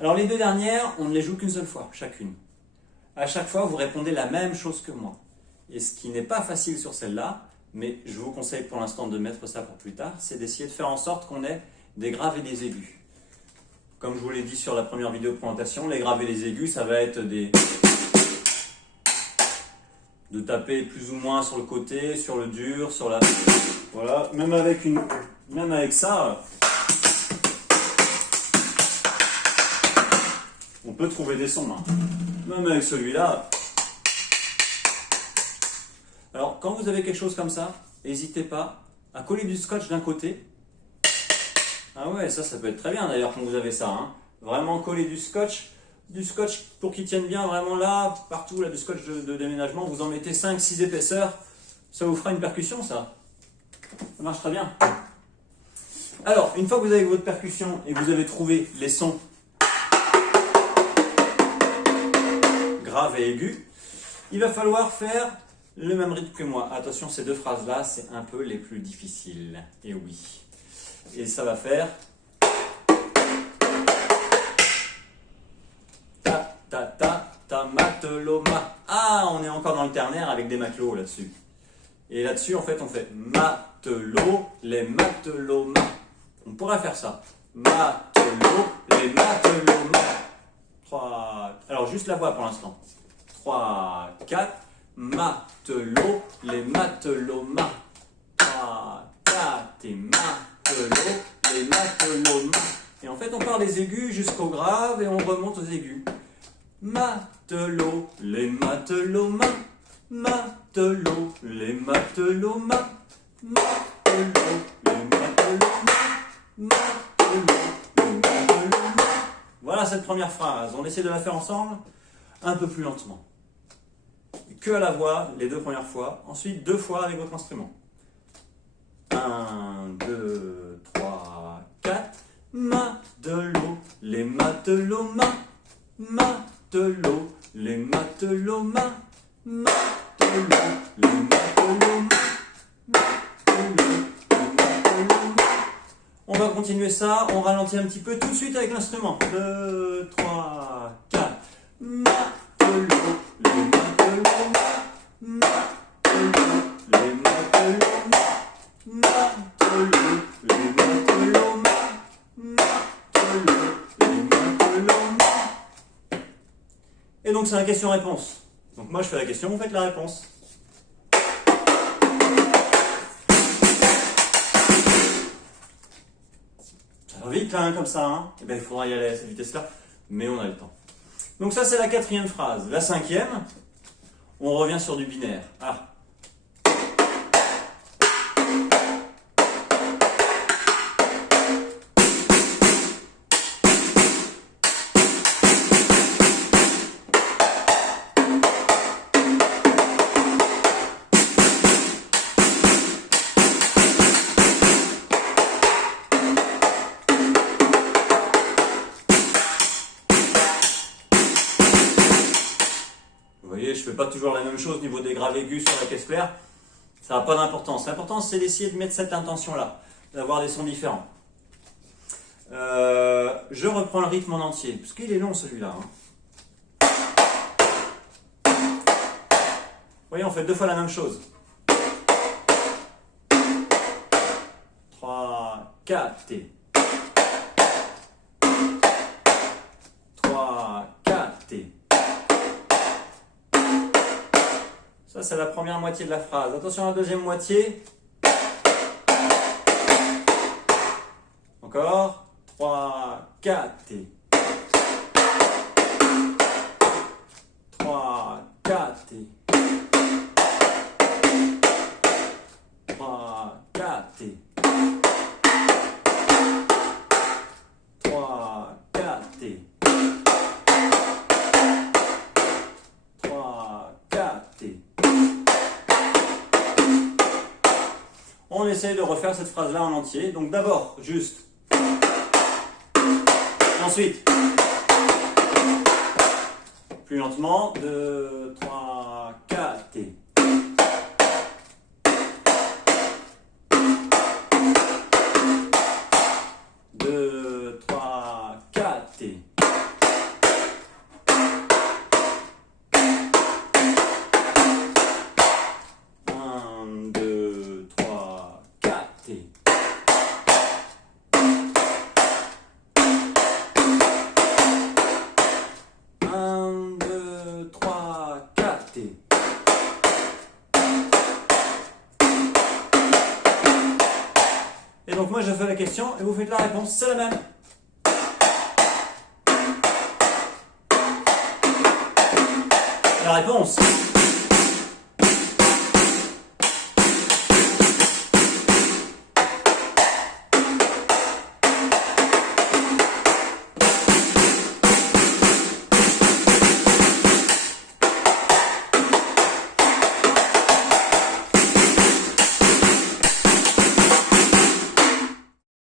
Alors les deux dernières, on ne les joue qu'une seule fois, chacune. À chaque fois, vous répondez la même chose que moi. Et ce qui n'est pas facile sur celle-là, mais je vous conseille pour l'instant de mettre ça pour plus tard, c'est d'essayer de faire en sorte qu'on ait des graves et des aigus. Comme je vous l'ai dit sur la première vidéo de présentation, les graves et les aigus, ça va être de taper plus ou moins sur le côté, sur le dur, sur la... Voilà, même avec ça, on peut trouver des sons. Hein. Même avec celui-là. Alors, quand vous avez quelque chose comme ça, n'hésitez pas à coller du scotch d'un côté. Ah ouais, ça peut être très bien d'ailleurs quand vous avez ça. Hein. Vraiment coller du scotch pour qu'il tienne bien vraiment là, partout, là, du scotch de déménagement. Vous en mettez 5-6 épaisseurs, ça vous fera une percussion, ça. Ça marche très bien. Alors, une fois que vous avez votre percussion et que vous avez trouvé les sons graves et aigus, il va falloir faire le même rythme que moi. Attention, ces deux phrases-là, c'est un peu les plus difficiles. Et oui. Et ça va faire... Ta, ta, ta, ta, matelot, ma. Ah, on est encore dans le ternaire avec des matelots là-dessus. Et là-dessus, en fait, on fait matelot, les matelots, ma. On pourrait faire ça. Matelot, les matelots, ma. 3... Alors, juste la voix pour l'instant. 3, 4... Matelot, les matelots, ma. 3, 4 et matelot, les matelots, ma. Et en fait, on part des aigus jusqu'aux graves et on remonte aux aigus. Matelot, les matelots, ma. Matelot, les matelots, ma. Matelot, les matelots, ma. Matelot, les matelots, ma. Voilà cette première phrase. On essaie de la faire ensemble un peu plus lentement. Que à la voix, les deux premières fois. Ensuite, 2 fois avec votre instrument. 1, 2, 3, 4. Matelot, les matelots, ma. Matelot, les matelots, ma. Matelot, les matelots, ma. Matelot, les matelots, ma. On va continuer ça, on ralentit un petit peu tout de suite avec l'instrument. 2, 3, 4. Matelot, les matelots, ma. Matelot, les matelots, ma. Matelot, les matelots, ma. Matelot, les matelots, ma. Et donc c'est la question-réponse. Donc moi je fais la question, vous faites la réponse. Ça va vite hein, comme ça, hein. Et bien il faudra y aller à cette vitesse-là, mais on a le temps. Donc ça c'est la 4e phrase. La 5e, on revient sur du binaire. Ah. Vous voyez, je ne fais pas toujours la même chose au niveau des graves aigus sur la caisse claire. Ça n'a pas d'importance. L'important, c'est d'essayer de mettre cette intention-là, d'avoir des sons différents. Je reprends le rythme en entier, parce qu'il est long celui-là. Hein. Vous voyez, on fait 2 fois la même chose. 3, 4 et... 3, 4 et... Ça, c'est la première moitié de la phrase. Attention à la deuxième moitié. Encore. 3, 4 et... 3, 4 et... 3, 4 et... 3, 4 et... 3, 4 et... On essaye de refaire cette phrase-là en entier. Donc d'abord, juste. Ensuite, plus lentement. 2, 3, 4 et... 2, 3, 4 et... fais la question et vous faites la réponse, c'est la même. La réponse